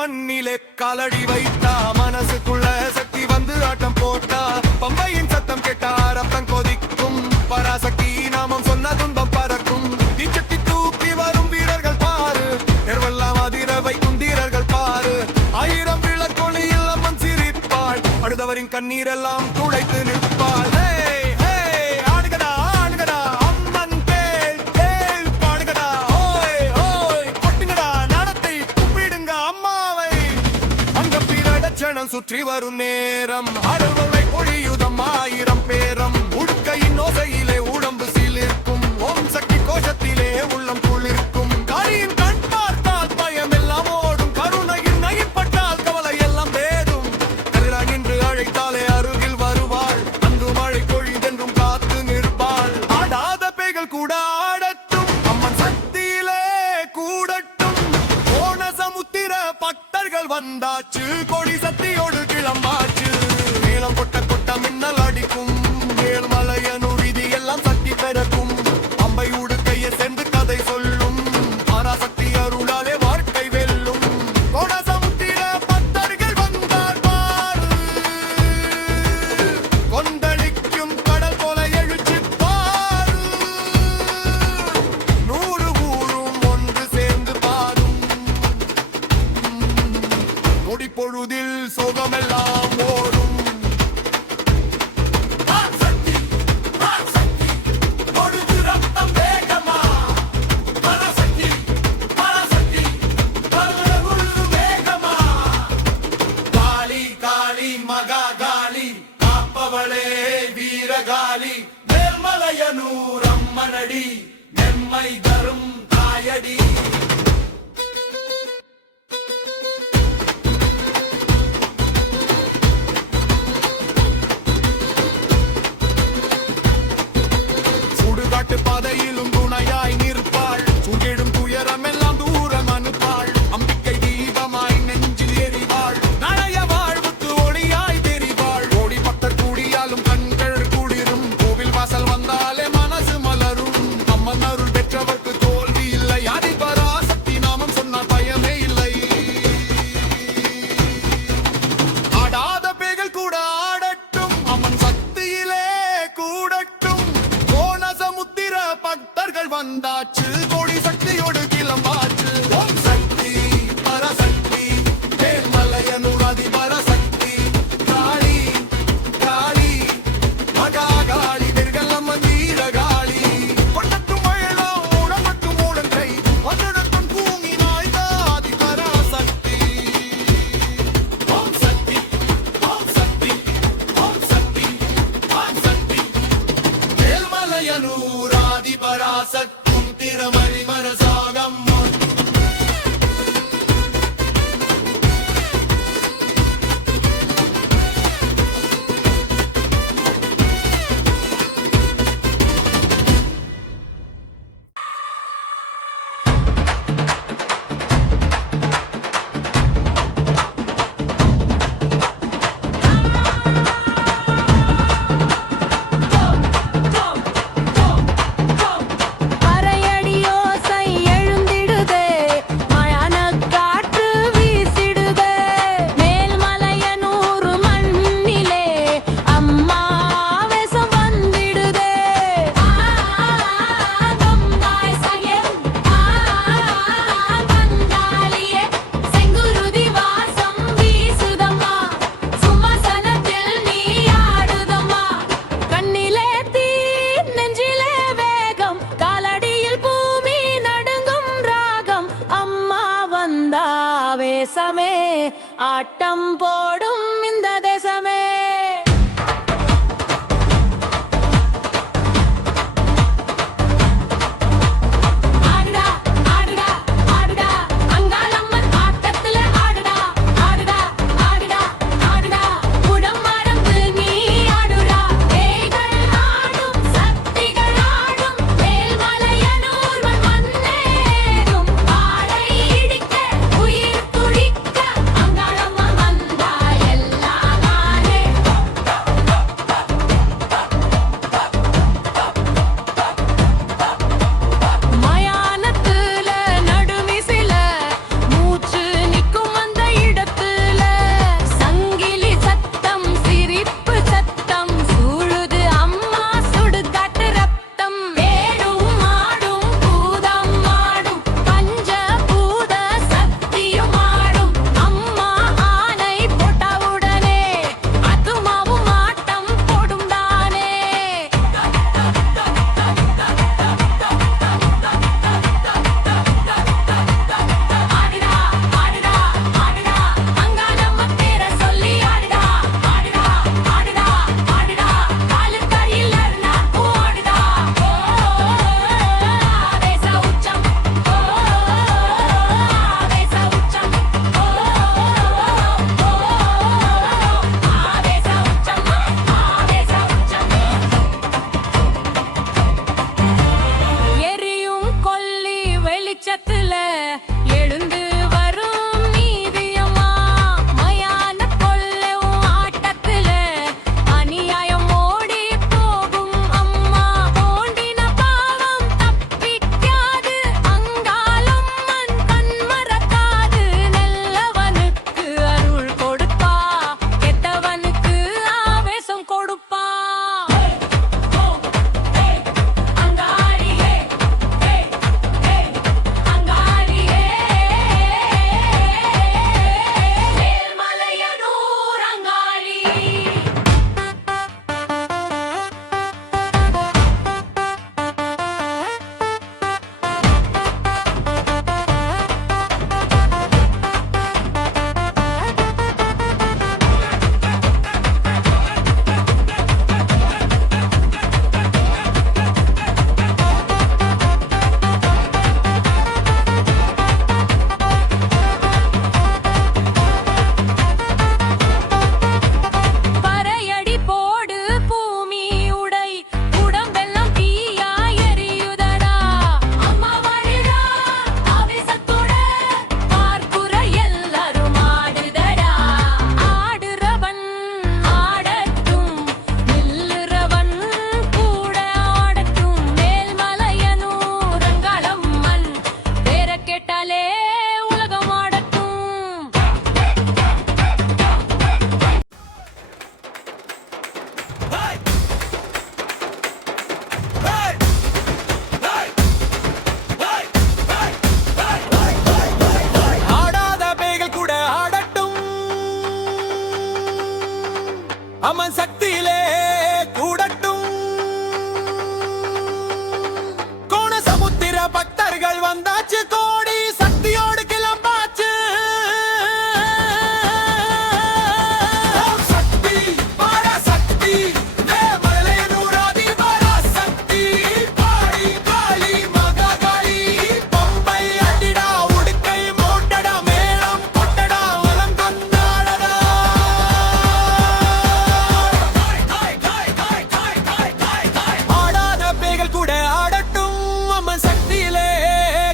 மண்ணிலே காலடி வைத்தா மனசுக்குள்ள சக்தி வந்து ஆட்டம் போட்டா பம்பையின் சத்தம் கேட்டா ரத்தம் கொதிக்கும் பராசக்தி நாமம் சொன்ன துன்பம் பறக்கும் தீச்சட்டி தூக்கி வரும் வீரர்கள் பாரு நெருவெல்லாம் அதிர வைக்கும் தீரர்கள் பாரு ஆயிரம் விளக்கொளியில் அம்மன் சிரிப்பாள் அடுத்தவரின் கண்ணீரெல்லாம் துளைத்து நிற்பாள் சுற்றி வரும் நேரம் அறுவலை பொழியுதம் ஆயிரம் பேரம் உடுக்கையின் ஓசையிலே உடம்பு சீலிருக்கும் ஓம் சக்தி கோஷத்திலே உள்ளம் குளிர்க்கும் காளியின் கண் பார்த்தால் பயம் எல்லாம் ஓடும் கருணையின் நகைப்பட்டால் கவலை எல்லாம் வேடும் கதிரா நின்று அழைத்தாலே அருகில் வருவாள் அன்று மழை பொழிதென்றும் காத்து நிற்பாள் ஆடாத பேய்கள் கூட ஆடட்டும் அம்மன் சக்தியிலே கூடட்டும் போன சமுத்திர பக்தர்கள் வந்தாச்சு கொடி சக்தியோடு கிளம்பாச்சு நீளம் கொட்ட கொட்ட மின்னல் அடிக்கும் மேல்மலையனூர் இது எல்லாம் சக்தி பெறக்கும் அம்பை உடுக்கையை சென்று கதை சொல்லும் பராசக்தி அருளாலே வாழ்க்கை வெல்லும் கோட சமுத்திர பக்தர்கள் வந்தார் பாரு கொந்தளிக்கும் கடல் போல எழுச்சி பாரு 100 ஊரும் ஒன்று சேர்ந்து பாரும் நொடி பொழுதில் சோகமெல்லாம் ஓடும் மகாகாளி காப்பவளே வீரகாளி மேல்மலையனூர் அம்மனடி நெம்மை தரும் தாயடி பாதையிலும் துணையாய் நிற்பாள் சுகிடும் துயரம் எல்லாம் தூரம் அனுப்பாள் அம்பிக்கை தீபமாய் நெஞ்சில் எறிவாள் நடைய வாழ்வுக்கு ஒளியாய் தெரிவாள் ஓடி பக்தர் கூடியாலும் கண்கள் குளிரும் கோவில் வாசல் வந்தாலே மனசு மலரும் அம்மன் அருள் பெற்றவர்க்கு தோல்வி இல்லை ஆதி பராசக்தி நாமம் சொன்னால் பயமே இல்லை ஆடாத பேய்கள் கூட ஆடட்டும் அம்மன் சக்தியிலே கூடட்டும் போன சமுத்திர பக்தர்கள் வந்தாச்சு கொடி சக்தியோடு கிளம்பாச்சு ஓம் சக்தி பராசக்தி மேல்மலையனூர் ஆதி பராசக்தி காளி காளி மகாகாளி பெருகல்லம்மன் வீரகாளி கொட்டட்டும் வயலாம் உடம்பட்டும் மூலங்கை வந்தடட்டும் பூமி நாய்தா ஆதி பராசக்தி ஓம் சக்தி ஓம் சக்தி ஓம் சக்தி ஓம் சக்தி மேல்மலையனூர் ஆதி பராசக்தி திரமணி மனசாகம் தேசமே ஆட்டம் போடும் இந்த தேசமே அம்மன் சக்தியிலே கூடட்டும் கோண சமுத்திர பக்தர்கள் வந்தாச்சு கோடி சக்தியோடு கிளம்பாச்சு ஓம் சக்தி பராசக்தி வேமலையனூராதி பராசக்தி பாடி காளி மகாகாளி பம்பை அடிடா உடுக்கை மோட்டடா மேளம் கொட்டடா வலம் கொண்டாடடா ஆடாத பேய்கள் கூட ஆடட்டும் அம்மன் சக்தியிலே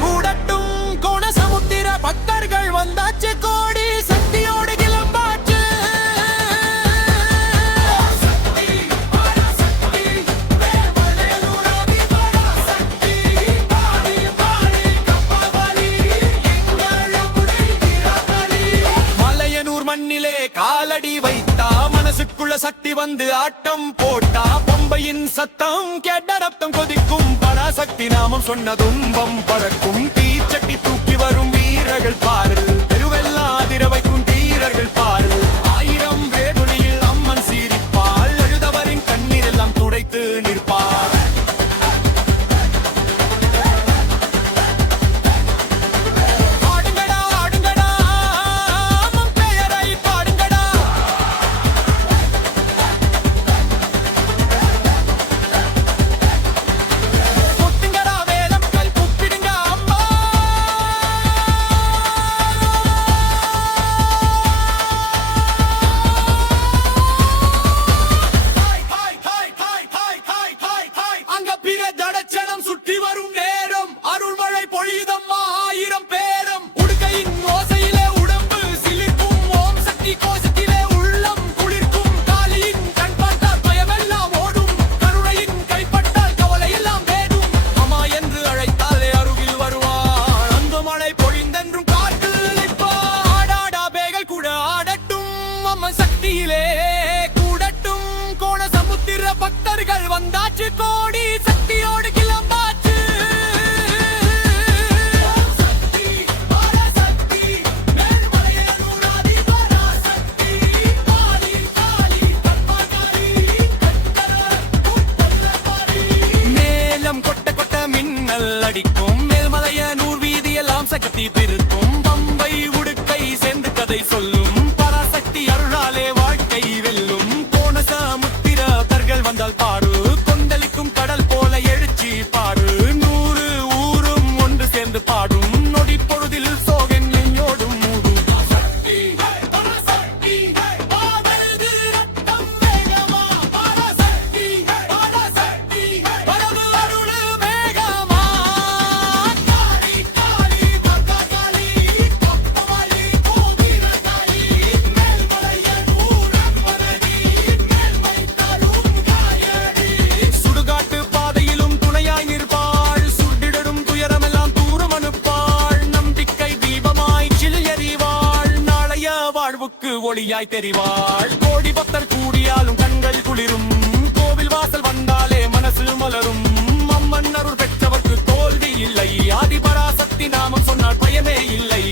கூடட்டும் கோண சமுத்திர பக்தர்கள் வந்தாச்சு கோடி சக்தியோடு கிளம்பாச்சு சக்தி பராசக்தி வேமலையனூராதி பராசக்தி பாடி பாடி கப்பவாலி எங்களுடைய வீரகாளி மலையனூர் மண்ணிலே காலடி வைத்தா மனசுக்குள்ள சக்தி வந்து ஆட்டம் போட்டா பம்பையின் சத்தம் கேட்ட ரத்தம் கொதிக்கும் பராசக்தி நாமம் சொன்ன துன்பம் பறக்கும் தீச்சட்டி தூக்கி வரும் வீரர்கள் பாரு தெருவெல்லாம் அதிர வைக்கும் தீரர்கள் பாரு ஆயிரம் வேடுலியில் அம்மன் சீரிப்பாள் அழுதவரின் கண்ணீர் எல்லாம் துடைத்து நிற்பார் ஆடுங்கடா ஆடுங்கடா அம்மன் பெயரை பாடுங்கடா முட்டுங்கடா வேலம் கல் கூப்பிடுங்க அம்மா அங்க பிற தடச்சனம் சுற்றி வரும் நேரம் அருள்மழை பொழியுதம்மா ஆயிரம் பேரம் உடுக்கையின் ஓசையிலே உடம்பு சிலிர்க்கும் ஓம் சக்தி கோஷத்திலே உள்ளம் குளிர்க்கும் காளியின் கண் பார்த்தால் பயமெல்லாம் ஓடும் கருணையின் கைப்பட்டால் கவலை எல்லாம் வேடும் அம்மா என்று அழைத்தாலே அருகில் வருவாள் அந்த மழை பொழிந்தென்றும் காற்று நிற்பாள் ஆடாடா பேய்கள் கூட ஆடட்டும் அம்மன் சக்தியிலே கூடட்டும் கோண சமுத்திர பக்தர்கள் வந்தாச்சு கோடி சக்தியோடு கிளம்பாச்சு சக்தி பராசக்தி மேல்மலையனூராதி பராசக்தி காளி காளி கற்பகாளி மேலம் கொட்ட கொட்ட மின்னல் அடிக்கும் மேல்மலையனூர் வீதியெல்லாம் சக்தி பெருக்கும் பம்பை உடுக்கை சேர்ந்து கதை சொல்லும் பராசக்தி அருளாலே வாழ்க்கை வெல்லும் கோண சமுத்திர தர்கள் வந்தால் பாடு கொந்தளிக்கும் கடல் போல எழுச்சி பாடு 100 ஊரும் ஒன்று சேர்ந்து பாடும் நொடி பொழுதில் சோகன் நெஞ்சோடும் மூடும் சக்தி பராசக்தி பாதருது ரத்தம் வேகமா பராசக்தி பராசக்தி பரவு அருளு மேகமா காளி காளி மகாகாளி கப்பவாலி கோவீரகாளி மேல்மலையனூர் அம்மனடி மேல்மை தரும் காயடி சுடுகாட்டு பாதையிலும் துணையாய் நிற்பாள் சுட்டிடும் துயரமெல்லாம் தூரம் அனுப்பாள் நம்பிக்கை தீபமாய் சில் எறிவாள் நாளைய வாழ்வுக்கு ஒளியாய் தெரிவாள் கோடி பக்தர் கூடியாலும் கண்கள் குளிரும் கோவில் வாசல் வந்தாலே மனசு மலரும் அம்மன் அருள் பெற்றவர்க்கு தோல்வி இல்லை ஆதிபராசக்தி நாமம் சொன்னால் பயமே இல்லை